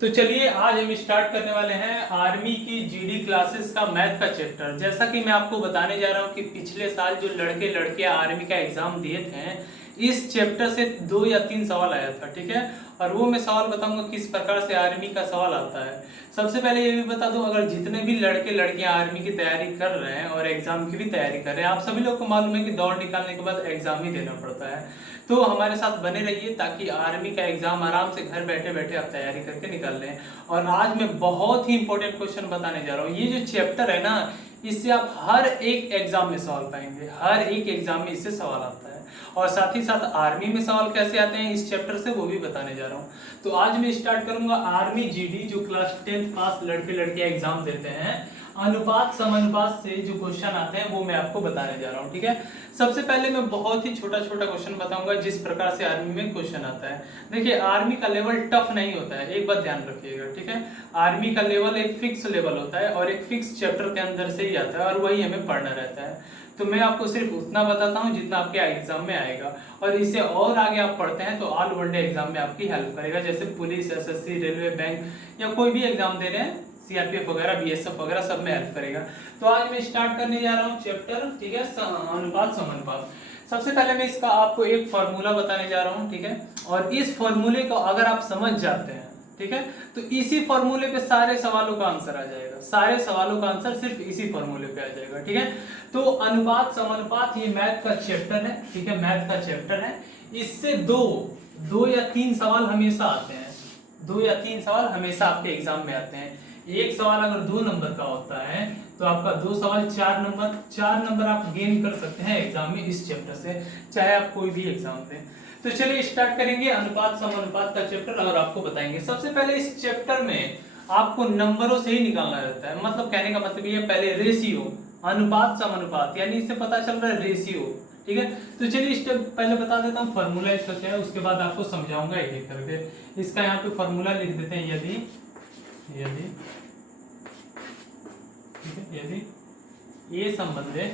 तो चलिए आज हम स्टार्ट करने वाले हैं आर्मी की जीडी क्लासेस का मैथ का चैप्टर। जैसा कि मैं आपको बताने जा रहा हूं कि पिछले साल जो लड़के लड़कियां आर्मी का एग्जाम दिए थे, इस चैप्टर से 2 या 3 सवाल आया था, ठीक है। और वो मैं सवाल बताऊंगा किस प्रकार से आर्मी का सवाल आता है। सबसे पहले ये भी बता दूं, अगर जितने भी लड़के लड़कियां आर्मी की तैयारी कर रहे हैं और एग्जाम की भी तैयारी कर रहे हैं, आप सभी लोग को मालूम है कि दौड़ निकालने के बाद एग्जाम ही देना पड़ता है। तो हमारे साथ बने रहिए ताकि आर्मी का एग्जाम आराम से घर बैठे बैठे आप तैयारी करके निकाल लें। और आज मैं बहुत ही इंपॉर्टेंट क्वेश्चन बताने जा रहा हूँ। ये जो चैप्टर है ना, इससे आप हर एक एग्जाम में सवाल पाएंगे, हर एक एग्जाम में इससे सवाल आता है। और साथ ही साथ आर्मी में सवाल कैसे आते हैं इस चैप्टर से, वो भी बताने जा रहा हूँ। तो आज मैं स्टार्ट करूंगा आर्मी जीडी, जो क्लास 10th पास लड़के लड़कियां एग्जाम देते हैं, अनुपात समानुपात से जो क्वेश्चन आते हैं वो मैं आपको बताने जा रहा हूँ, ठीक है। सबसे पहले मैं बहुत ही छोटा छोटा क्वेश्चन बताऊंगा जिस प्रकार से आर्मी में क्वेश्चन आता है। देखिए, आर्मी का लेवल टफ नहीं होता है, एक बात ध्यान रखिएगा, ठीक है। आर्मी का लेवल एक फिक्स लेवल होता है और एक फिक्स चैप्टर के अंदर से ही आता है और वही हमें पढ़ना रहता है। तो मैं आपको सिर्फ उतना बताता हूँ जितना आपके एग्जाम में आएगा, और इससे और आगे आप पढ़ते हैं तो ऑल वनडे एग्जाम में आपकी हेल्प करेगा। जैसे पुलिस, एसएससी, रेलवे, बैंक या कोई भी एग्जाम दे रहे हैं, सीआरपीएफ वगैरह, बीएसएफ वगैरह, सब में हेल्प करेगा। तो आज मैं स्टार्ट करने जा रहा हूँ चैप्टर, ठीक है, अनुपात समानुपात। सबसे पहले मैं इसका आपको एक फॉर्मूला बताने जा रहा हूँ, ठीक है। और इस फॉर्मूले को अगर आप समझ जाते हैं, ठीक है, तो इसी फॉर्मूले पे सारे सवालों का आंसर आ जाएगा। सारे सवालों का आंसर सिर्फ इसी फॉर्मूले पे आ जाएगा, ठीक है। तो अनुपात समानुपात ये मैथ का चैप्टर है, ठीक है, मैथ का चैप्टर है। इससे दो या तीन सवाल हमेशा आते हैं, 2 या 3 सवाल हमेशा आपके एग्जाम में आते हैं। एक सवाल अगर 2 नंबर का होता है तो आपका 2 सवाल 4 नंबर आप गेन कर सकते हैं एग्जाम में इस चैप्टर से, चाहे आप कोई भी एग्जाम दें। तो चलिए स्टार्ट करेंगे अनुपात समानुपात का चैप्टर और आपको बताएंगे। सबसे पहले इस चैप्टर में आपको नंबरों से ही निकालना रहता है, मतलब कहने का मतलब ये, पहले रेशियो, अनुपात समानुपात, यानी इससे पता चल रहा है रेशियो, ठीक है। तो चलिए स्टेप पहले बता देता हूँ फॉर्मूला इसका क्या है, उसके बाद आपको समझाऊंगा एक एक करके। इसका यहाँ पे फॉर्मूला लिख देते हैं, यदि ठीक है, यदि ए संबंधे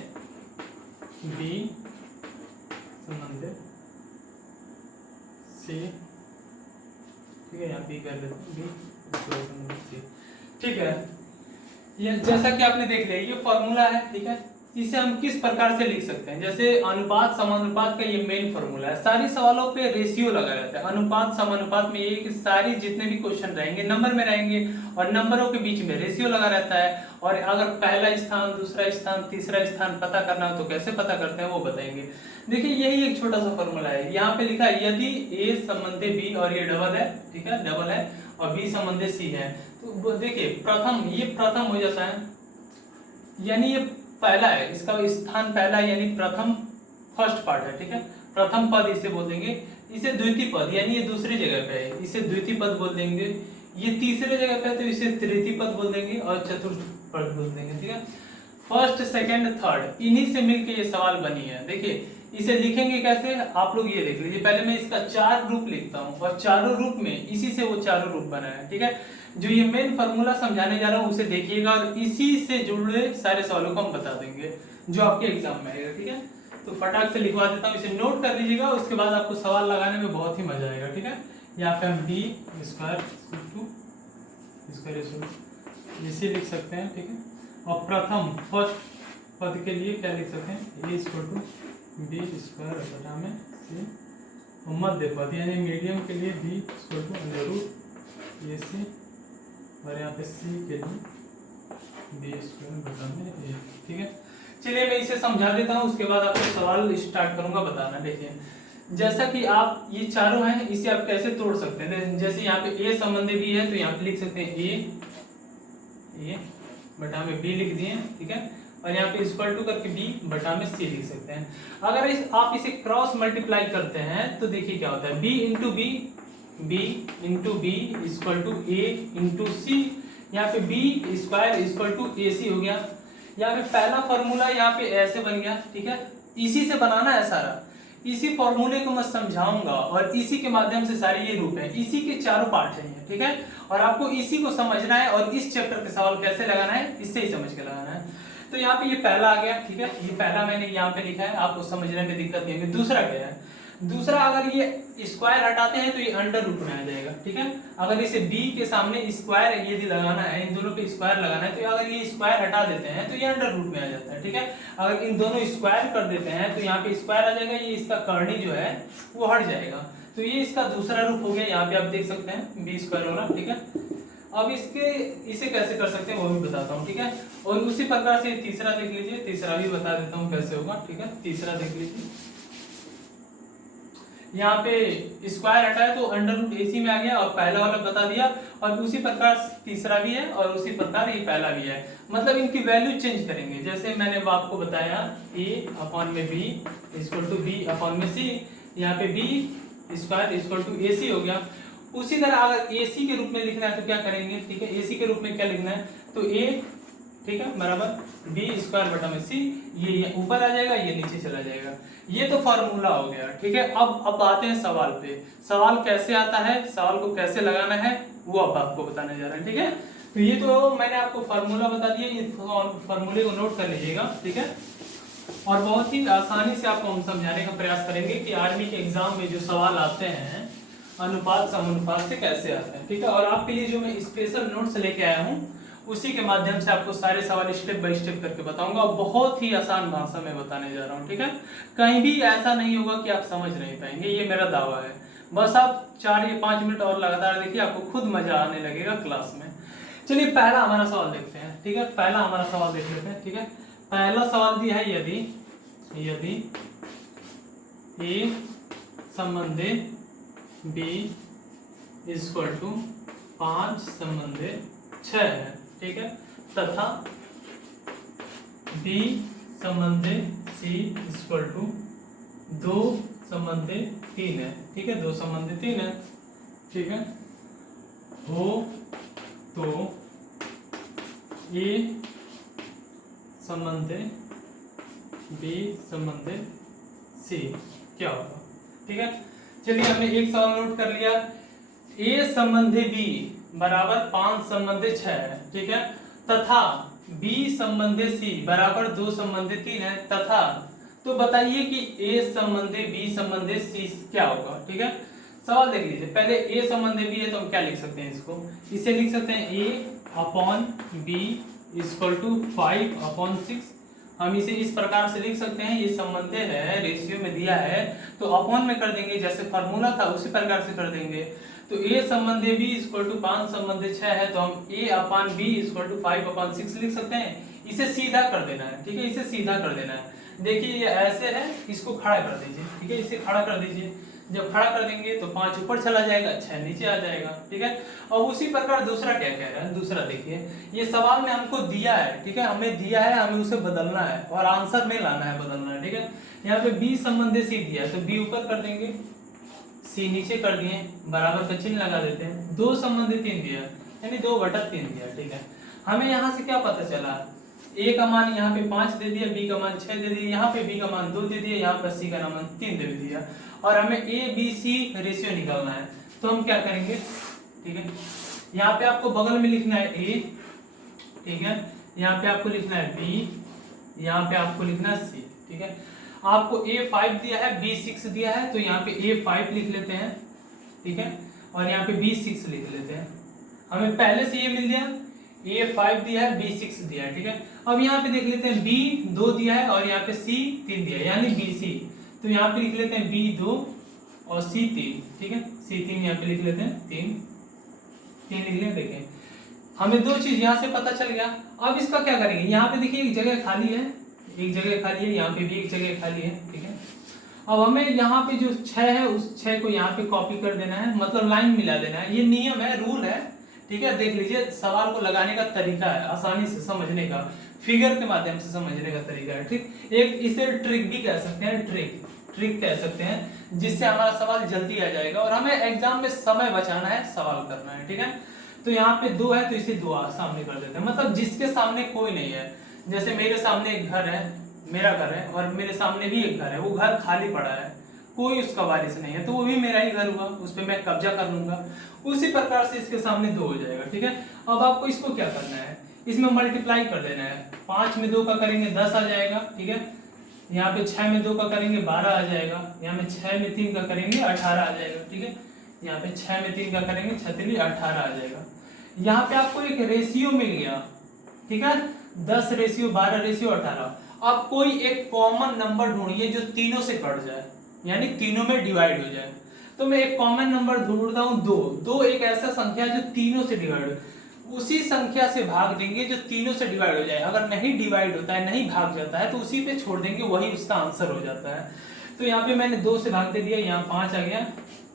बी संबंधे सी, ठीक है, यहाँ बी कर लेते हैं, बी सी, ठीक है। ये जैसा कि आपने देख लिया, ये फॉर्मूला है, ठीक है। इसे हम किस प्रकार से लिख सकते हैं, जैसे अनुपात समानुपात का ये मेन फॉर्मूला है। सारी सवालों पे रेशियो लगा रहता है। अनुपात समानुपात में ये कि सारी जितने भी क्वेश्चन रहेंगे नंबर में रहेंगे और नंबरों के बीच में रेशियो लगा रहता है। और अगर पहला स्थान, दूसरा स्थान, तीसरा स्थान पता करना हो तो कैसे पता करते हैं वो बताएंगे। देखिए, यही एक छोटा सा फॉर्मूला है। यहाँ पे लिखा है यदि ए संबंधे बी, और ये डबल है, ठीक है, डबल है, और बी संबंधे सी है, तो देखिए प्रथम, ये प्रथम हो जाता है, यानी ये पहला है, इसका स्थान पहला है, यानी प्रथम, फर्स्ट पार्ट है, ठीक है। प्रथम पद इसे बोल देंगे। इसे द्वितीय पद, यानी ये दूसरी जगह पे है, इसे द्वितीय पद बोल देंगे। ये तीसरे जगह पे है तो इसे तृतीय पद बोल देंगे, और चतुर्थ पद बोल देंगे, ठीक है। फर्स्ट, सेकंड, थर्ड, इन्हीं से मिलके ये सवाल बनी है। देखिए इसे लिखेंगे कैसे, आप लोग ये देख लीजिए। पहले मैं इसका 4 रूप लिखता हूँ और चारों रूप में इसी से वो चारों रूप बना है, ठीक है। जो ये मेन फॉर्मूला समझाने जा रहा हूँ उसे देखिएगा और इसी से जुड़े सारे सवालों को हम बता देंगे जो आपके एग्जाम में आएगा, ठीक है। तो फटाक से लिखवा देता हूँ, इसे नोट कर लीजिएगा, उसके बाद आपको सवाल लगाने में बहुत ही मजा आएगा, ठीक है। यहाँ पे हम डी स्क्वायर इसे लिख सकते हैं, ठीक है। और प्रथम, फर्स्ट पद के लिए क्या लिख सकते हैं, ए इक्वल टू बी स्क्वायर बटा में सी, और मध्य पद यानी मीडियम के लिए B equal to under root A C, और यहाँ पे सी के लिए बी स्क्वायर बटा में ए, ठीक है। चलिए मैं इसे समझा देता हूँ, उसके बाद आपको सवाल स्टार्ट करूंगा बताना। देखिए, जैसा कि आप ये चारों हैं, इसे आप कैसे तोड़ सकते हैं। जैसे यहाँ पे ए संबंधी बी है तो यहाँ पे लिख सकते हैं ए बटा में बी लिख दिए, ठीक है। और यहाँ पे इक्वल टू करके बी बटा में सी लिख सकते हैं। अगर आप इसे क्रॉस मल्टीप्लाई करते हैं तो देखिए क्या होता है, B into B equal to A into C, यहाँ पे B square equal to A C हो गया। यहाँ पे पहला फॉर्मूला यहाँ पे ऐसे बन गया, ठीक है। इसी से बनाना है सारा, इसी फॉर्मूले को मैं समझाऊंगा और इसी के माध्यम से सारे ये रूप हैं, इसी के चारों पार्ट हैं, ठीक है। और आपको इसी को समझना है और इस चैप्टर के सवाल कैसे लगाना है इससे ही समझ के लगाना है। तो यहाँ पे ये पहला आ गया, ठीक है, ये पहला मैंने यहाँ पे लिखा है, आपको समझने में दिक्कत नहीं होगी। दूसरा क्या है, दूसरा, अगर ये स्क्वायर हटाते हैं तो ये अंडर रूट में आ जाएगा, ठीक है। अगर इसे b के सामने स्क्वायर यदि लगाना है, इन दोनों पे स्क्वायर लगाना है, तो अगर ये स्क्वायर हटा देते हैं तो ये अंडर रूट में आ जाता है, ठीक है। अगर इन दोनों स्क्वायर कर देते हैं तो यहाँ पे स्क्वायर आ जाएगा, ये इसका कर्णी जो है वो हट जाएगा, तो ये इसका दूसरा रूप हो गया। यहाँ पे आप देख सकते हैं b स्क्वायर वाला, ठीक है। अब इसे कैसे कर सकते हैं वो भी बताता हूँ, ठीक है। और उसी प्रकार से तीसरा देख लीजिए, तीसरा भी बता देता हूँ कैसे होगा, ठीक है। तीसरा देख लीजिए, यहाँ पे स्क्वायर हटाया तो अंडर रूट AC में आ गया, और पहला वाला बता दिया, और उसी प्रकार तीसरा भी है और उसी प्रकार ये पहला भी है। मतलब इनकी वैल्यू चेंज करेंगे, जैसे मैंने आपको बताया A अपॉन में B equal to B upon में C, यहाँ पे B square equal to AC हो गया। उसी तरह अगर AC के रूप में लिखना है तो क्या करेंगे, ठीक है। AC के रूप में क्या लिखना है, तो A, ठीक है, बराबर B स्क्वायर बटा में C, ये ऊपर आ जाएगा, ये नीचे चला जाएगा। ये तो फॉर्मूला हो गया, ठीक है। अब आते हैं सवाल पे। सवाल कैसे आता है, सवाल को कैसे लगाना है वो अब आपको बताने जा रहे हैं, ठीक है। तो ये तो मैंने आपको फॉर्मूला बता दिया, ये फॉर्मूले को नोट कर लीजिएगा, ठीक है। और बहुत ही आसानी से आपको हम समझाने का प्रयास करेंगे कि आर्मी के एग्जाम में जो सवाल आते हैं अनुपात समानुपात से कैसे आते हैं, ठीक है। और आपके लिए जो मैं स्पेशल नोट्स लेके आया हूँ उसी के माध्यम से आपको सारे सवाल स्टेप बाय स्टेप करके बताऊंगा, और बहुत ही आसान भाषा में बताने जा रहा हूँ, ठीक है। कहीं भी ऐसा नहीं होगा कि आप समझ नहीं पाएंगे, ये मेरा दावा है। बस आप 4 या 5 मिनट और लगातार देखिए, आपको खुद मजा आने लगेगा क्लास में। चलिए पहला हमारा सवाल देखते हैं, ठीक है। पहला हमारा सवाल देख लेते हैं, ठीक है। पहला सवाल दिया है, यदि A संबंधे B इक्वल टू 5 संबंधे 6 है, ठीक है, तथा B संबंधे C इक्वल टू 2 संबंधे 3 है, ठीक है। 2 संबंधे 3 है, ठीक है। हो तो A संबंधे B संबंधे C क्या होगा, ठीक है। चलिए हमने एक सवाल नोट कर लिया, A संबंधे B बराबर 5 संबंधे 6 है, ठीक है, तथा B संबंधे C बराबर 2 संबंधे 3 है, तथा तो बताइए कि A संबंधे B संबंधे C क्या होगा, ठीक है। सवाल देख लीजिए, पहले A संबंधे B है तो हम क्या लिख सकते हैं, इसको इसे लिख सकते हैं A upon B equal to 5 upon 6। हम इसे इस प्रकार से लिख सकते हैं, ये संबंधे है, रेशियो में दिया है तो अपॉन में कर देंगे, जैसे फार्मूला था उसी प्रकार से कर देंगे। तो A संबंधे B इक्वल टू 5 संबंधे 6 है, तो हम A upon B equal to 5 upon 6 लिख सकते हैं। इसे सीधा कर देना है, ठीक है, इसे सीधा कर देना है। देखिए ये ऐसे है, इसको खड़ा कर दीजिए, ठीक है, इसे खड़ा कर दीजिए। जब खड़ा कर देंगे तो 5 ऊपर चला जाएगा, 6 नीचे आ जाएगा, ठीक है। और उसी प्रकार दूसरा क्या कह रहा है, दूसरा देखिए, ये सवाल में हमको दिया है, ठीक है, हमें दिया है, हमें उसे बदलना है और आंसर में लाना है, बदलना है, ठीक है। यहाँ पे B संबंधे C दिया है तो B ऊपर कर देंगे, C नीचे कर दिए, बराबर का चिन्ह लगा देते हैं। 2 संबंधे 3 दिया यानी 2/3 दिया, ठीक है। हमें यहाँ से क्या पता चला, A का मान यहाँ पे 5 दे दिया, B का मान 6 दे दिया, यहाँ पे B का मान 2 दे दिया, यहाँ पर C का मान 3 दे दिया, और हमें A B C रेशियो निकालना है। तो हम क्या करेंगे, ठीक है, यहाँ पे आपको बगल में लिखना है A, ठीक है, यहाँ पे आपको लिखना है B, यहाँ पे आपको लिखना है C, ठीक है। आपको A 5 दिया है, B 6 दिया है, तो यहाँ पे A 5 लिख लेते हैं, ठीक है, और यहाँ पे B 6 लिख लेते हैं। हमें पहले से ये मिल गया, A 5 दिया है, B 6 दिया है, ठीक है। अब यहाँ पे देख लेते हैं B 2 दिया है और यहाँ पे C 3 दिया है, यानी BC। तो यहाँ पे लिख लेते हैं B 2 और C 3, ठीक है, C 3 यहाँ पे लिख लेते हैं, 3 लिख लें। देखें हमें दो चीज यहाँ से पता चल गया। अब इसका क्या करेंगे, यहाँ पे देखिए एक जगह खाली है, एक जगह खाली है, यहाँ पे भी एक जगह खाली है, ठीक है। अब हमें यहाँ पे जो 6 है उस 6 को यहाँ पे कॉपी कर देना है, मतलब लाइन मिला देना है। ये नियम है, रूल है, ठीक है। देख लीजिए सवाल को लगाने का तरीका है, आसानी से समझने का, फिगर के माध्यम से समझने का तरीका है, ठीक। एक इसे ट्रिक भी कह सकते हैं, ट्रिक कह सकते हैं, जिससे हमारा सवाल जल्दी आ जाएगा और हमें एग्जाम में समय बचाना है, सवाल करना है, ठीक है। तो यहाँ पे 2 है तो इसे 2 सामने कर देते हैं, मतलब जिसके सामने कोई नहीं है। जैसे मेरे सामने एक घर है, मेरा घर है, और मेरे सामने भी एक घर है, वो घर खाली पड़ा है, कोई उसका वारिस नहीं है, तो वो भी मेरा ही घर हुआ, उस पर मैं कब्जा कर लूंगा। उसी प्रकार से इसके सामने 2 हो जाएगा, ठीक है। अब आपको इसको क्या करना है, इसमें मल्टीप्लाई कर देना है, 5 में 2 का करेंगे 10 आ जाएगा, ठीक है। यहाँ पे 6 में 2 का करेंगे 12 आ जाएगा, यहाँ में 6 में 3 का करेंगे 18 आ जाएगा, ठीक है। यहाँ पे 6 में 3 का करेंगे 36 18 आ जाएगा। यहाँ पे आपको एक रेशियो मिल गया, ठीक है, 10 रेशियो 12 रेशियो 18। अब कोई एक कॉमन नंबर ढूंढिए जो तीनों से कट जाए, यानी तीनों में डिवाइड हो जाए। तो मैं एक कॉमन नंबर ढूंढता हूँ 2। 2 एक ऐसा संख्या जो तीनों से डिवाइड हो, उसी संख्या से भाग देंगे जो तीनों से डिवाइड हो जाए। अगर नहीं डिवाइड होता है, नहीं भाग जाता है, तो उसी पे छोड़ देंगे, वही उसका आंसर हो जाता है। तो यहाँ पे मैंने 2 से भाग दे दिया, यहाँ 5 आ गया,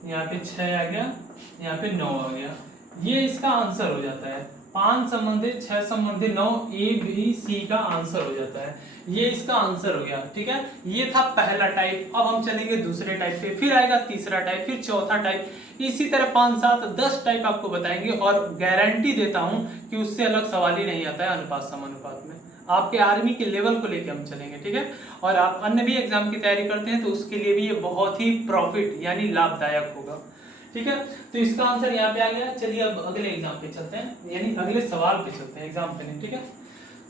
यहाँ पे 6 आ गया, यहाँ पे 9 आ गया। ये इसका आंसर हो जाता है। 5 संबंधित 6 संबंधित 9 ABC का आंसर हो जाता है। ये इसका आंसर हो गया, ठीक है। ये था पहला टाइप। अब हम चलेंगे दूसरे टाइप पे, फिर आएगा तीसरा टाइप, फिर चौथा टाइप, इसी तरह 5 7 10 टाइप आपको बताएंगे। और गारंटी देता हूं कि उससे अलग सवाल ही नहीं आता है अनुपात समानुपात में। आपके आर्मी के लेवल को लेके हम चलेंगे, ठीक है। और आप अन्य भी एग्जाम की तैयारी करते हैं तो उसके लिए भी ये बहुत ही प्रॉफिट यानी लाभदायक होगा, ठीक है। तो इसका आंसर यहाँ पे आ गया। चलिए अब अगले एग्जाम पे चलते हैं, यानी अगले सवाल पे चलते हैं, एग्जाम पे नहीं, ठीक है।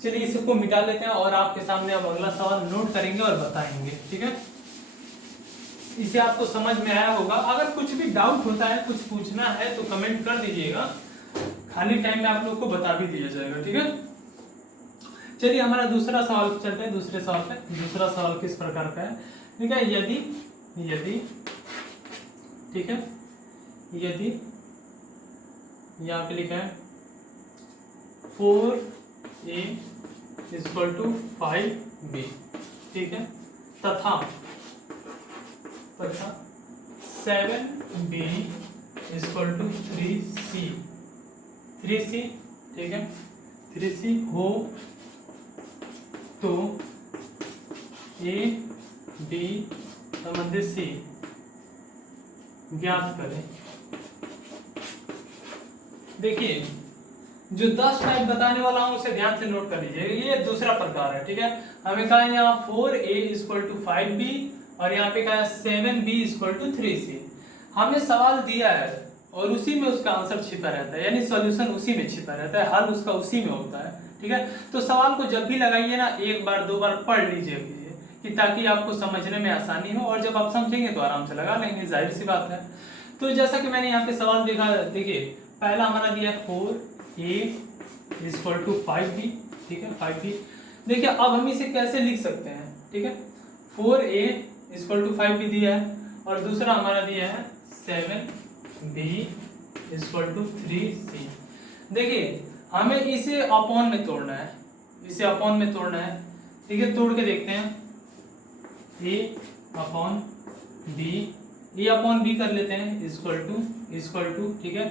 चलिए इसको मिटा लेते हैं और आपके सामने अब अगला सवाल नोट करेंगे और बताएंगे, ठीक है। इसे आपको समझ में आया होगा। अगर कुछ भी डाउट होता है, कुछ पूछना है तो कमेंट कर दीजिएगा, खाली टाइम में आप लोग को बता भी दिया जाएगा, ठीक है। चलिए हमारा दूसरा सवाल चलते हैं, दूसरे सवाल पे। दूसरा सवाल किस प्रकार का है, ठीक है। यदि ठीक है, यदि यहाँ पे लिखा है 4A = 5B, ठीक है, तथा 7B = 3C, ठीक है, 3C हो तो A B संबंधित C ज्ञात करें। देखिए जो 10 टाइप बताने वाला हूं उसे ध्यान से नोट कर लीजिए। ये दूसरा प्रकार है, ठीक है। हमें कहा है यहाँ 4A = 5B और यहाँ पे कहा है 7B = 3C। हमें सवाल दिया है और उसी में उसका आंसर छिपा रहता है, यानी सॉल्यूशन उसी में छिपा रहता है, हल उसका उसी में होता है, ठीक है। तो सवाल को जब भी लगाइए ना, एक बार दो बार पढ़ लीजिए कि ताकि आपको समझने में आसानी हो, और जब आप समझेंगे तो आराम से लगा लेंगे, जाहिर सी बात है। तो जैसा कि मैंने यहाँ पे सवाल देखा, देखिए पहला हमारा दिया 4A = 5B, ठीक है, 5B। देखिए अब हम इसे कैसे लिख सकते हैं, ठीक है। 4A = 5B दिया है और दूसरा हमारा दिया है 7B = 3C। देखिए हमें इसे अपॉन में तोड़ना है, इसे अपॉन में तोड़ना है, ठीक है। तोड़ के देखते हैं, A/B, A/B कर लेते हैं, इक्वल टू ठीक है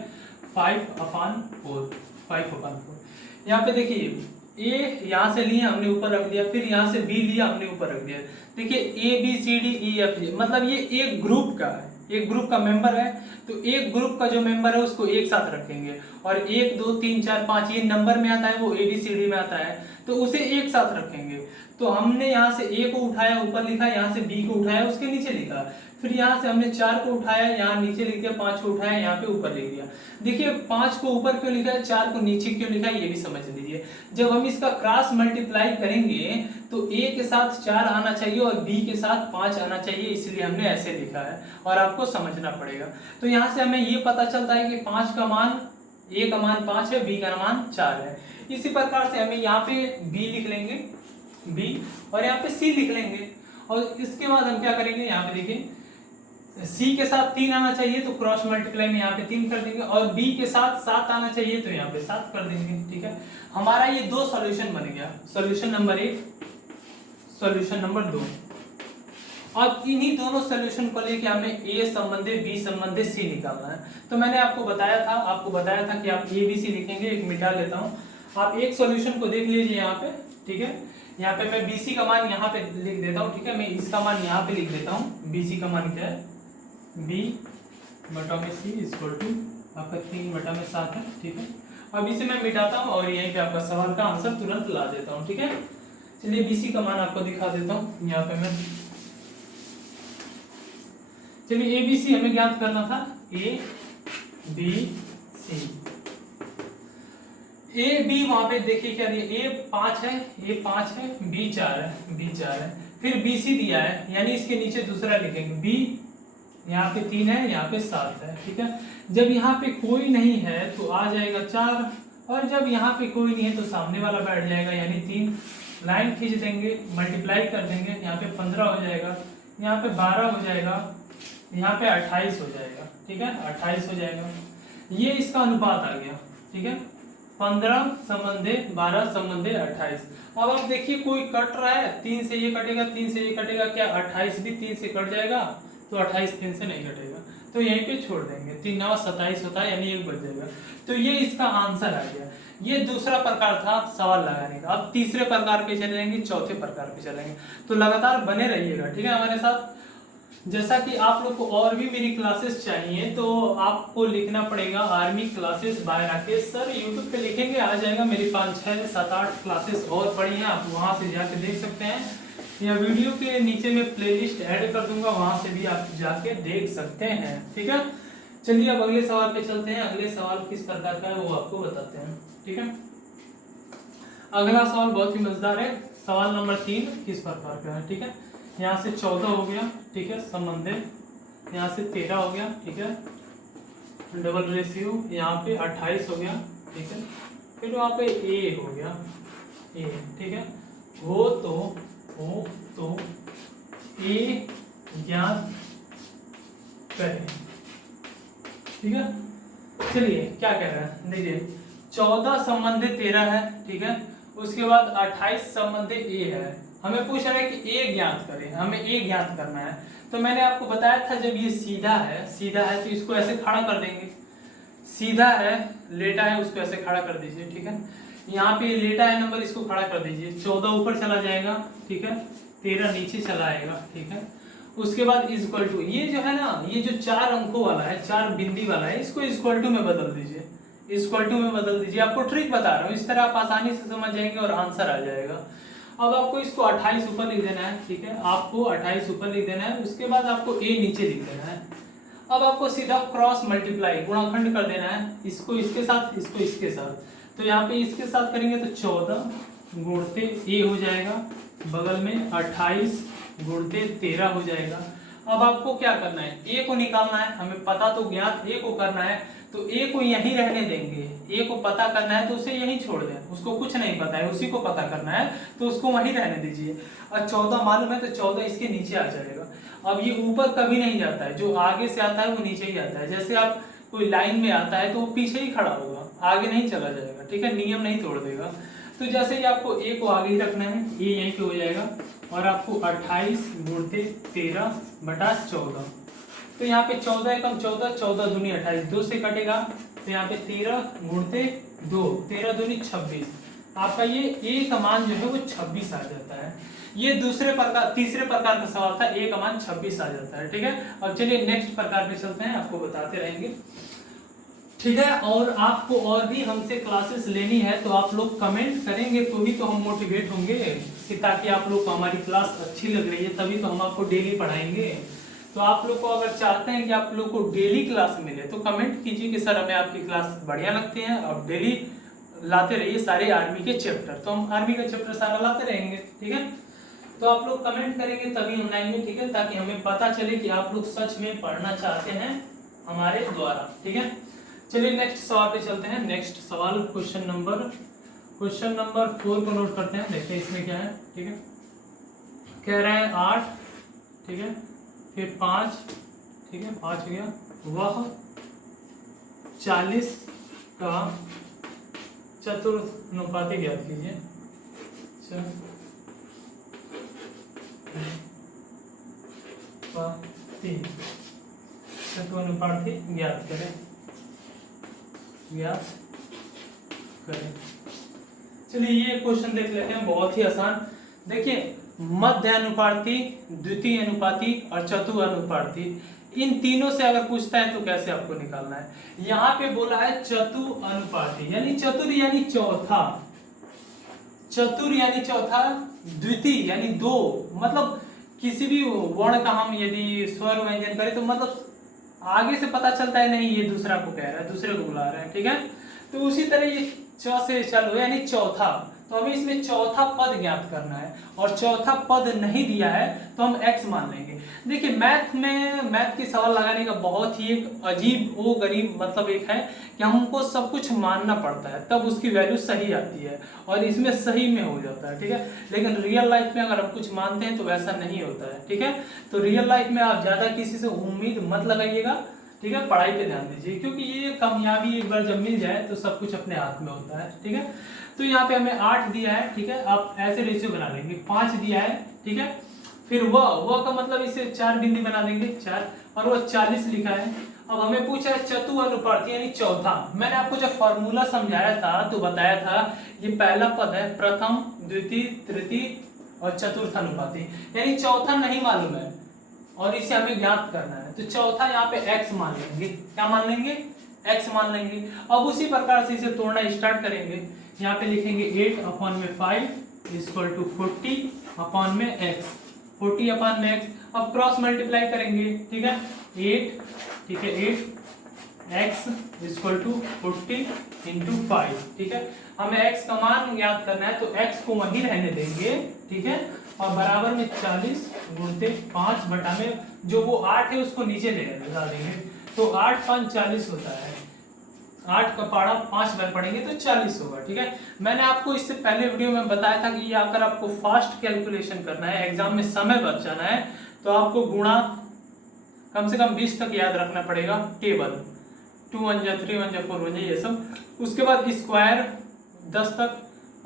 5/4, 5/4। यहाँ पे देखिए A यहाँ से लिए हमने ऊपर रख दिया, फिर यहाँ से B लिया हमने ऊपर रख दिया। देखिए ABCDEF, मतलब ये एक ग्रुप का है, एक ग्रुप का मेंबर है। तो एक ग्रुप का जो मेंबर है उसको एक साथ रखेंगे, और 1 2 3 4 5 ये नंबर में आता है, वो ABCD में आता है, तो उसे एक साथ रखेंगे। तो हमने यहाँ से A को उठाया ऊपर लिखा, यहाँ से B को उठाया उसके नीचे लिखा, फिर यहाँ से हमने 4 को उठाया यहाँ नीचे लिख दिया, 5 को उठाया यहाँ पे ऊपर लिख दिया। देखिए 5 को ऊपर क्यों लिखा है, 4 को नीचे क्यों लिखा है, ये भी समझ लीजिए। जब हम इसका क्रॉस मल्टीप्लाई करेंगे तो A के साथ 4 आना चाहिए और B के साथ 5 आना चाहिए, इसलिए हमने ऐसे लिखा है और आपको समझना पड़ेगा। तो यहाँ से हमें ये पता चलता है कि 5 का मान, A का मान 5 है, B का मान 4 है। इसी प्रकार से हमें यहाँ पे B लिख लेंगे, B, और यहाँ पे C लिख लेंगे। और इसके बाद हम क्या करेंगे, यहाँ पे देखिए C के साथ 3 आना चाहिए तो क्रॉस मल्टीप्लाई में यहाँ पे 3 कर देंगे, और B के साथ 7 आना चाहिए तो यहाँ पे 7 कर देंगे, ठीक है। हमारा ये दो सॉल्यूशन बन गया, सॉल्यूशन नंबर 1, सॉल्यूशन नंबर 2। अब इन्हीं दोनों सॉल्यूशन को लेके हमें A संबंधित B संबंधित C निकालना है। तो मैंने आपको बताया था कि आप ABC लिखेंगे। एक मिटा लेता हूँ, आप एक सॉल्यूशन को देख लीजिए यहाँ पे, ठीक है। यहाँ पे मैं BC का मान यहाँ पे लिख देता हूँ, ठीक है। मैं इसका मान यहाँ पे लिख देता हूँ। BC का मान क्या है, B/C = आपका 3/7 है, ठीक है। अब इसे मैं मिटाता हूँ और यहीं पे आपका सवाल का आंसर तुरंत ला देता हूँ, ठीक है। चलिए BC का मान आपको दिखा देता हूँ यहाँ पे मैं। चलिए ABC हमें ज्ञात करना था, ABC, AB वहां पे देखिए क्या दिया, A 5 है, B 4 है, फिर BC दिया है, यानी इसके नीचे दूसरा लिखेंगे B, यहाँ पे 3 है, यहाँ पे 7 है, ठीक है। जब यहाँ पे कोई नहीं है तो आ जाएगा 4, और जब यहाँ पे कोई नहीं है तो सामने वाला बैठ जाएगा, यानी 3। लाइन खींच देंगे, मल्टीप्लाई कर देंगे, यहाँ पे 15 हो जाएगा, यहाँ पे 12 हो जाएगा, यहाँ पे 28 हो जाएगा, ठीक है, 28 हो जाएगा। ये इसका अनुपात आ गया, ठीक है, 15 संबंधे 12 संबंधे 28। अब आप देखिए कोई कट रहा है, 3 से ये कटेगा, 3 से ये कटेगा, क्या 28 भी 3 से कट जाएगा? तो 28 3 से नहीं कटेगा, तो यहीं पे छोड़ देंगे, 3 9 27 होता है, यानी 1 बच जाएगा। तो ये इसका आंसर आ गया। ये दूसरा प्रकार था सवाल लगाने का। अब तीसरे प्रकार पे चलेंगे, चौथे प्रकार पे चलेंगे, तो लगातार बने रहिएगा, ठीक है, हमारे साथ। जैसा कि आप लोग को और भी मेरी क्लासेस चाहिए तो आपको लिखना पड़ेगा army classes bye Rakesh sir, YouTube पे लिखेंगे आ जाएगा। मेरी 5 6 7 8 क्लासेस और पड़ी हैं, आप वहां से जाके देख सकते हैं, या वीडियो के नीचे में प्लेलिस्ट ऐड कर दूंगा, वहां से भी आप जाके देख सकते हैं, ठीक है। चलिए अब अगले सवाल पे चलते हैं। अगले सवाल किस प्रकार का है वो आपको बताते हैं, ठीक है। अगला सवाल बहुत ही मजेदार है। सवाल नंबर 3 किस प्रकार का है, ठीक है। यहाँ से 14 हो गया, ठीक है, संबंधित, यहाँ से 13 हो गया, ठीक है, डबल रेशियो, यहाँ पे 28 हो गया, ठीक है, फिर वहाँ पे ए हो गया, ए, ठीक है। हो तो ए ज्ञात करें, ठीक है। चलिए क्या कह रहा है, देखिए 14 संबंधित 13 है, ठीक है, उसके बाद 28 संबंधित ए है, हमें पूछ रहा है कि ए ज्ञात करें, हमें ए ज्ञात करना है। तो मैंने आपको बताया था जब ये सीधा है तो इसको ऐसे खड़ा कर देंगे, सीधा है, लेटा है, उसको ऐसे खड़ा कर दीजिए, ठीक है। यहाँ पे लेटा है नंबर, इसको खड़ा कर दीजिए, 14 ऊपर चला जाएगा, ठीक है, 13 नीचे चला आएगा, ठीक है। उसके बाद इक्वल टू, ये जो है ना, ये जो 4 अंकों वाला है, 4 बिंदी वाला है, इसको इक्वल टू में बदल दीजिए, इक्वल टू में बदल दीजिए। आपको ट्रिक बता रहा हूँ, इस तरह आप आसानी से समझ जाएंगे और आंसर आ जाएगा। अब आपको इसको 28 ऊपर लिख देना है, ठीक है, आपको 28 ऊपर लिख देना है, उसके बाद आपको ए नीचे लिख देना है। अब आपको सीधा क्रॉस मल्टीप्लाई, गुणाखंड कर देना है, इसको इसके साथ, इसको इसके साथ। तो यहाँ पे इसके साथ करेंगे तो 14 गुणते ए हो जाएगा, बगल में 28 गुणते 13 हो जाएगा। अब आपको क्या करना है, ए को निकालना है, हमें पता तो ज्ञात ए को करना है, तो ए को यहीं रहने देंगे, ए को पता करना है तो उसे यहीं छोड़ दें, उसको कुछ नहीं पता है, उसी को पता करना है तो उसको वहीं रहने दीजिए। और 14 मालूम है तो 14 इसके नीचे आ जाएगा। अब ये ऊपर कभी नहीं जाता है, जो आगे से आता है वो नीचे ही आता है। जैसे आप कोई लाइन में आता है तो वो पीछे ही खड़ा होगा, आगे नहीं चला जाएगा, ठीक है, नियम नहीं तोड़ देगा। तो जैसे ही आपको ए को आगे ही रखना है, ये यहीं पे हो जाएगा, और आपको 28 गुणते 13/14, तो यहाँ पे 14 एकम 14, 14 दूनी 28, 2 से कटेगा, तो यहाँ पे 13 गुणते 2, 13 दूनी 26, आपका ये ए का मान जो है वो 26 आ जाता है। ये तीसरे प्रकार का सवाल था, ए का मान 26 आ जाता है, ठीक है। अब चलिए नेक्स्ट प्रकार पे चलते हैं, आपको बताते रहेंगे, ठीक है। और आपको और भी हमसे क्लासेस लेनी है तो आप लोग कमेंट करेंगे तो ही तो हम मोटिवेट होंगे, कि ताकि आप लोग को हमारी क्लास अच्छी लग रही है तभी तो हम आपको डेली पढ़ाएंगे। तो आप लोग को अगर चाहते हैं कि आप लोग को डेली क्लास मिले तो कमेंट कीजिए कि सर हमें आपकी क्लास बढ़िया लगती है, और डेली लाते रहिए सारे आर्मी के चैप्टर, तो हम आर्मी का चैप्टर सारा लाते रहेंगे, ठीक है। तो आप लोग कमेंट करेंगे तभी हम लाएंगे, ठीक है, ताकि हमें पता चले कि आप लोग सच में पढ़ना चाहते हैं हमारे द्वारा, ठीक है। चलिए नेक्स्ट सवाल पे चलते हैं। नेक्स्ट सवाल क्वेश्चन नंबर 4 को नोट करते हैं, देखते हैं इसमें क्या है, ठीक है। कह रहा है 8, ठीक है, फिर 5, ठीक है, 5 हो गया, वह 40 का चतुर्थानुपाती ज्ञात कीजिए। चतुर्थानुपाती ज्ञात करें। चलिए ये क्वेश्चन देख लेते हैं, बहुत ही आसान। देखिए मध्य अनुपाती, द्वितीय अनुपाती और चतुर्थानुपाती, इन तीनों से अगर पूछता है तो कैसे आपको निकालना है। यहाँ पे बोला है चतुर्थानुपाती, यानी चतुर यानी चौथा, चतुर यानी चौथा, द्वितीय यानी 2, मतलब किसी भी वर्ण का हम यदि स्वर व्यंजन करें तो मतलब आगे से पता चलता है नहीं ये दूसरा को कह रहा है, दूसरे को बुला रहा है, ठीक है। तो उसी तरह ये च से चालू यानी चौथा, तो हमें इसमें चौथा पद ज्ञात करना है, और चौथा पद नहीं दिया है तो हम x मान लेंगे। देखिए मैथ की सवाल लगाने का बहुत ही एक अजीब वो गरीब मतलब एक है कि हमको सब कुछ मानना पड़ता है तब उसकी वैल्यू सही आती है, और इसमें सही में हो जाता है, ठीक है। लेकिन रियल लाइफ में अगर हम कुछ मानते हैं तो वैसा नहीं होता है, ठीक है। तो रियल लाइफ में आप ज़्यादा किसी से उम्मीद मत लगाइएगा, ठीक है। पढ़ाई पे ध्यान दीजिए, क्योंकि ये कामयाबी एक बार जब मिल जाए तो सब कुछ अपने हाथ में होता है, ठीक है। तो यहाँ पे हमें 8 दिया है, ठीक है। आप ऐसे रेशियो बना लेंगे, 5 दिया है, ठीक है। फिर वह का मतलब इसे 4 बिंदी बना देंगे, 4, और वह 40 लिखा है। अब हमें पूछा है चतुअनुपाती यानी चौथा। मैंने आपको जब फॉर्मूला समझाया था तो बताया था ये पहला पद है, प्रथम द्वितीय तृतीय और चतुर्थ अनुपाती, यानी चौथा नहीं मालूम है और इसे हमें ज्ञात करना है। तो चौथा यहाँ पे x मान लेंगे, क्या मान लेंगे, x मान लेंगे। अब उसी प्रकार से इसे तोड़ना स्टार्ट करेंगे। यहाँ पे लिखेंगे 8/5 इक्वल टू 40/x, 40/x। अब क्रॉस मल्टीप्लाई करेंगे, ठीक है, 8, ठीक है, 8x इक्वल टू 40 इंटू 5, ठीक है। हमें x का मान ज्ञात करना है तो x को वहीं रहने देंगे, ठीक है, और बराबर में 40 गुणते 5 बटा में जो वो 8 है उसको नीचे ले देंगे, तो 8 5 40 होता है, 8 का पारा 5 बार पढ़ेंगे तो 40 होगा, ठीक है। मैंने आपको इससे पहले वीडियो में बताया था कि ये अगर आपको फास्ट कैलकुलेशन करना है, एग्जाम में समय बचाना है, तो आपको गुणा कम से कम 20 तक याद रखना पड़ेगा, टेबल 2 1 जा 3 1 जा 4 1 जा ये सब। उसके बाद स्क्वायर 10 तक,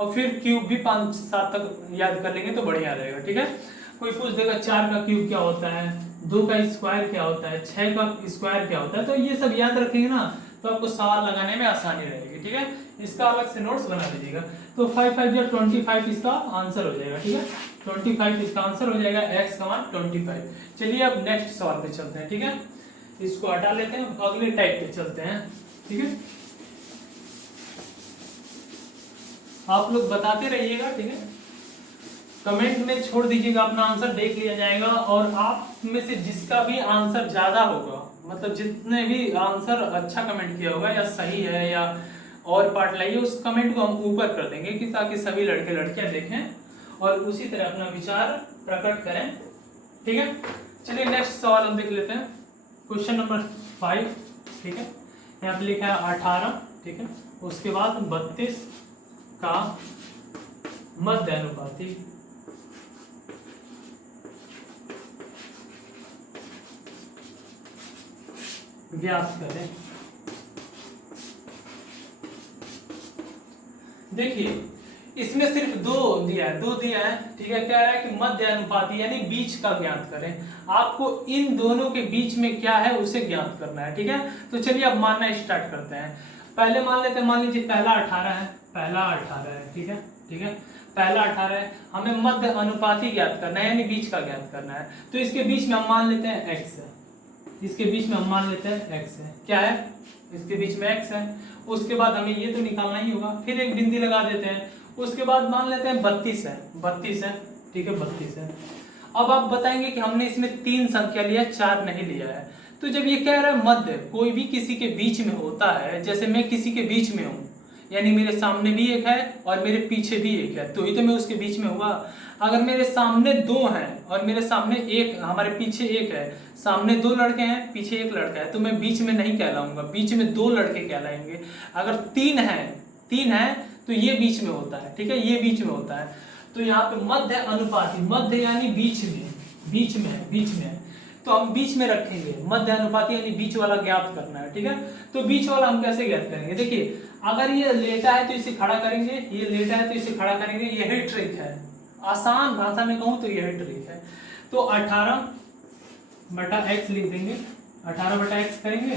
और फिर क्यूब भी 5 7 तक याद कर लेंगे तो बढ़िया रहेगा, ठीक है। कोई पूछ देगा 4 का क्यूब क्या होता है, 2 का स्क्वायर क्या होता है, 6 का स्क्वायर क्या होता है, तो ये सब याद रखेंगे ना तो आपको सवाल लगाने में आसानी रहेगी, ठीक है। इसका अलग से नोट्स बना लीजिएगा। तो 5 5 या 25 इसका आंसर हो जाएगा, ठीक है, 25 इसका आंसर हो जाएगा, x का मान 25। चलिए अब नेक्स्ट सवाल पे चलते हैं, ठीक है। इसको हटा लेते हैं, अगले टाइप पे चलते हैं, ठीक है। आप लोग बताते रहिएगा, ठीक है, कमेंट में छोड़ दीजिएगा, अपना आंसर देख लिया जाएगा, और आप में से जिसका भी आंसर ज्यादा होगा, मतलब जितने भी आंसर अच्छा कमेंट किया होगा या सही है या और पार्ट लाइए, उस कमेंट को हम ऊपर कर देंगे कि ताकि सभी लड़के लड़कियां देखें और उसी तरह अपना विचार प्रकट करें, ठीक है। चलिए नेक्स्ट सवाल हम देख लेते हैं, क्वेश्चन नंबर 5, ठीक है। यहाँ पे लिखा है 18, ठीक है, उसके बाद 32 का मध्य अनुपाती ज्ञात करें। देखिए इसमें सिर्फ दो दिया है, ठीक है। कह रहा है कि मध्य अनुपाती यानी बीच का ज्ञात करें। आपको इन दोनों के बीच में क्या है उसे ज्ञात करना है, ठीक है। तो चलिए अब मानना स्टार्ट करते हैं। पहले मान लेते हैं, मान लीजिए पहला 18 है, ठीक है, ठीक है, पहला 18 है। हमें मध्य अनुपाती ज्ञात करना है यानी बीच का ज्ञात करना है। तो इसके बीच में हम मान लेते हैं x है, इसके बीच में हम मान लेते हैं x है, क्या है, इसके बीच में x है। उसके बाद हमें ये तो निकालना ही होगा, फिर एक बिंदी लगा देते हैं। उसके बाद मान लेते हैं 32 है, ठीक है, 32 है। अब आप बताएंगे कि हमने इसमें 3 संख्या लिया, 4 नहीं लिया है। तो जब ये कह रहा है मध्य कोई भी किसी के बीच में होता है, जैसे मैं किसी के बीच में हूँ, यानी मेरे सामने भी एक है और मेरे पीछे भी एक है, तो ही तो मैं उसके बीच में हुआ। अगर मेरे सामने 2 हैं और मेरे सामने एक, हमारे पीछे एक है, सामने 2 लड़के हैं पीछे एक लड़का है, तो मैं बीच में नहीं कहलाऊंगा, बीच में 2 लड़के कहलाएंगे। अगर 3 है तो ये बीच में होता है, ठीक है, ये बीच में होता है। तो यहाँ पे मध्य अनुपाती, मध्य यानी बीच में, तो हम बीच में रखेंगे। मध्य अनुपाती यानी बीच वाला ज्ञात करना है, ठीक है। तो बीच वाला हम कैसे ज्ञात करेंगे, देखिए अगर ये लेटा है तो इसे खड़ा करेंगे, ये लेटा है तो इसे खड़ा करेंगे, यही ट्रिक है। आसान भाषा में कहूँ तो यही ट्रिक है। तो 18/x लिख देंगे, 18/x करेंगे,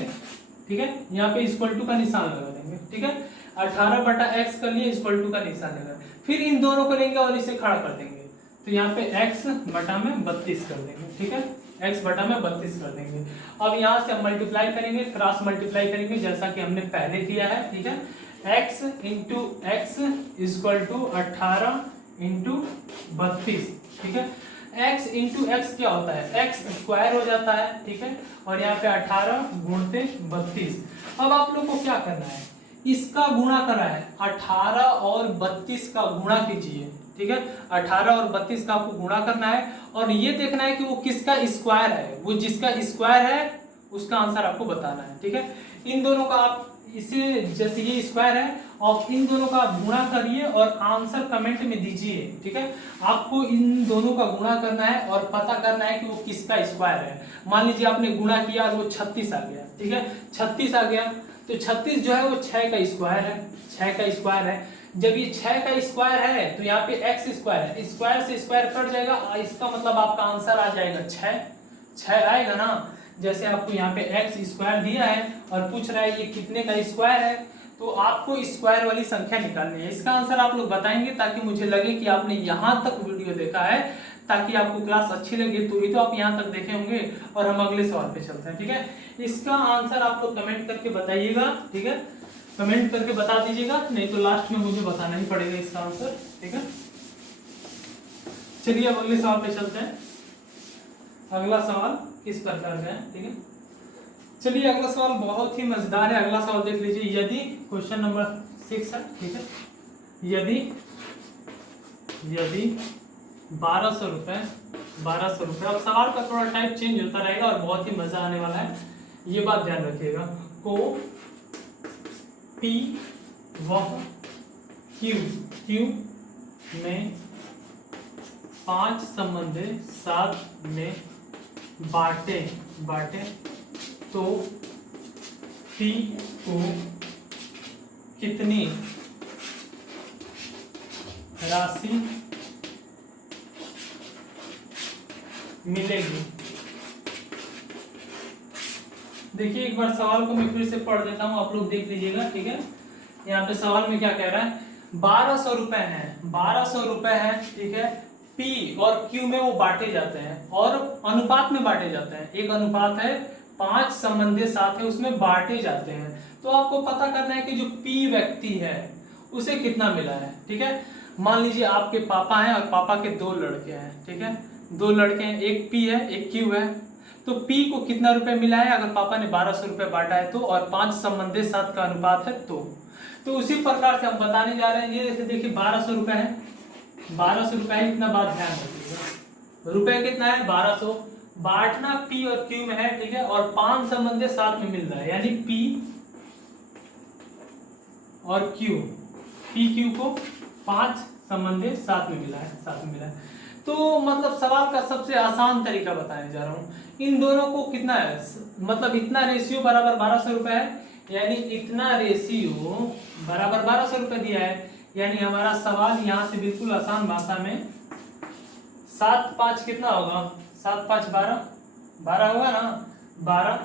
ठीक है। यहाँ पे इक्वल टू का निशान लगा देंगे, ठीक है। 18/x कर लिए, इक्वल टू का निशान लगा, फिर इन दोनों को लेंगे और इसे खड़ा कर देंगे। तो यहाँ पे x बटा में 32 कर देंगे, ठीक है, x बटा में 32 कर देंगे। अब यहाँ से हम मल्टीप्लाई करेंगे, क्रॉस मल्टीप्लाई करेंगे जैसा कि हमने पहले किया है, ठीक है। x into x equal to 18 into 32, ठीक है। x इंटू एक्स क्या होता है, x स्क्वायर हो जाता है, ठीक है, और यहाँ पे 18 गुणते 32। अब आप लोग को क्या करना है, इसका गुणा करा है 18 और 32 का गुणा कीजिए, ठीक है। 18 और 32 का आपको गुणा करना है और ये देखना है कि वो किसका स्क्वायर है, वो जिसका स्क्वायर है उसका आंसर आपको बताना है, ठीक है। इन दोनों का आप इसे जैसे ये स्क्वायर है और इन दोनों का आप गुणा करिए और आंसर कमेंट में दीजिए, ठीक है। आपको इन दोनों का गुणा करना है और पता करना है कि वो किसका स्क्वायर है। मान लीजिए आपने गुणा किया और वो 36 आ गया, ठीक है, 36 आ गया तो 36 जो है वो 6 का स्क्वायर है, 6 का स्क्वायर है। जब ये 6 का स्क्वायर है तो यहाँ पे x स्क्वायर है, स्क्वायर से स्क्वायर कट जाएगा, इसका मतलब आपका आंसर आ जाएगा 6 आएगा ना। जैसे आपको यहाँ पे x स्क्वायर दिया है और पूछ रहा है ये कितने का स्क्वायर है, तो आपको स्क्वायर वाली संख्या निकालनी है। इसका आंसर आप लोग बताएंगे ताकि मुझे लगे कि आपने यहाँ तक वीडियो देखा है, ताकि आपको क्लास अच्छी लगे तो ही तो आप यहाँ तक देखे होंगे। और हम अगले सवाल पे चलते हैं, ठीक है। इसका आंसर आप लोग कमेंट करके बताइएगा, ठीक है, कमेंट करके बता दीजिएगा, नहीं तो लास्ट में मुझे बताना ही पड़ेगा इसका आंसर, ठीक है। चलिए अब अगले सवाल पे चलते हैं। अगला सवाल किस प्रकार का है, ठीक है। चलिए अगला सवाल बहुत ही मजेदार है। अगला सवाल देख लीजिए, यदि क्वेश्चन नंबर 6 है, ठीक है। यदि 1200 रुपए, अब सवाल का थोड़ा टाइप चेंज होता रहेगा और बहुत ही मजा आने वाला है, ये बात ध्यान रखिएगा। को P वह Q में 5 संबंधी 7 में बांटे तो P को कितनी राशि मिलेगी। देखिए एक बार सवाल को मैं फिर से पढ़ देता हूं, आप लोग देख लीजिएगा, ठीक है। यहाँ पे सवाल में क्या कह रहा है, 1200 रुपए है, 1200 रुपए है, ठीक है। P और Q में वो बांटे जाते हैं और अनुपात में बांटे जाते हैं। एक अनुपात है 5 संबंधी साथ है उसमें बांटे जाते हैं। तो आपको पता करना है कि जो P व्यक्ति है उसे कितना मिला है, ठीक है। मान लीजिए आपके पापा हैं और पापा के 2 लड़के हैं, ठीक है, 2 लड़के हैं, एक P है एक Q है। तो P को कितना रुपए मिला है अगर पापा ने 1200 रुपए बांटा है तो, और 5 संबंधी 7 का अनुपात है तो उसी प्रकार से हम बताने जा रहे हैं। ये जैसे देखिए 1200 रुपए है, 1200 रुपए है, इतना बात ध्यान रखिएगा। रुपए कितना है 1200, बांटना P और Q में है, ठीक है, और 5 संबंधी 7 में मिल रहा है, यानी P और Q, PQ को 5 संबंधी 7 में मिला है, 7 में मिला है। तो मतलब सवाल का सबसे आसान तरीका बताने जा रहा हूँ। इन दोनों को कितना है, मतलब इतना रेशियो बराबर 1200 रुपए है, यानी इतना रेशियो बराबर 1200 रुपए दिया है। यानी हमारा सवाल यहाँ से बिल्कुल आसान भाषा में 7 5 कितना होगा, 7 5 12, 12 होगा ना, 12,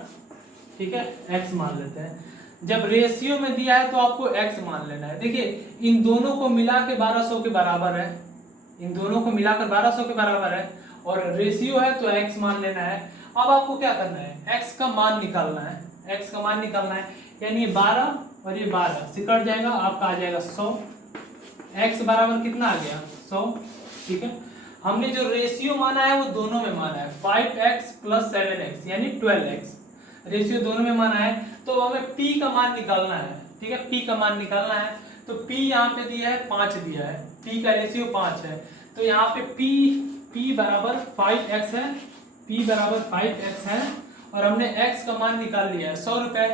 ठीक है, x मान लेते हैं। जब रेशियो में दिया है तो आपको x मान लेना है। देखिए इन दोनों को मिला के 1200 के बराबर है, इन दोनों को मिलाकर 1200 के बराबर है और रेशियो है तो x मान लेना है। अब आपको क्या करना है, x का मान निकालना है, x का मान निकालना है, यानी 12 और ये 12 से कट जाएगा, आपका आ जाएगा 100। x बराबर कितना आ गया 100, ठीक है। हमने जो रेशियो माना है वो दोनों में माना है, 5x + 7x यानी 12x, रेशियो दोनों में माना है। तो हमें p का मान निकालना है, ठीक है, p का मान निकालना है। तो p यहाँ पे दिया है 5 दिया है, p का रेशियो 5 है, तो यहाँ पे p बराबर 5x है, p बराबर 5x है और हमने x का मान निकाल लिया है 100 रुपए।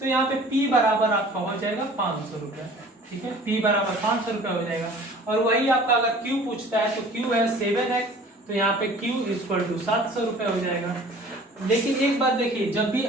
तो यहाँ पे p बराबर आपका हो जाएगा 500 रुपए, ठीक है, p बराबर 500 रुपए हो जाएगा। और वही आपका अगर q पूछता है तो q है 7x, तो यहाँ पे q = 700 रुपए हो जाएगा। लेकिन एक बात देखिए, जब भी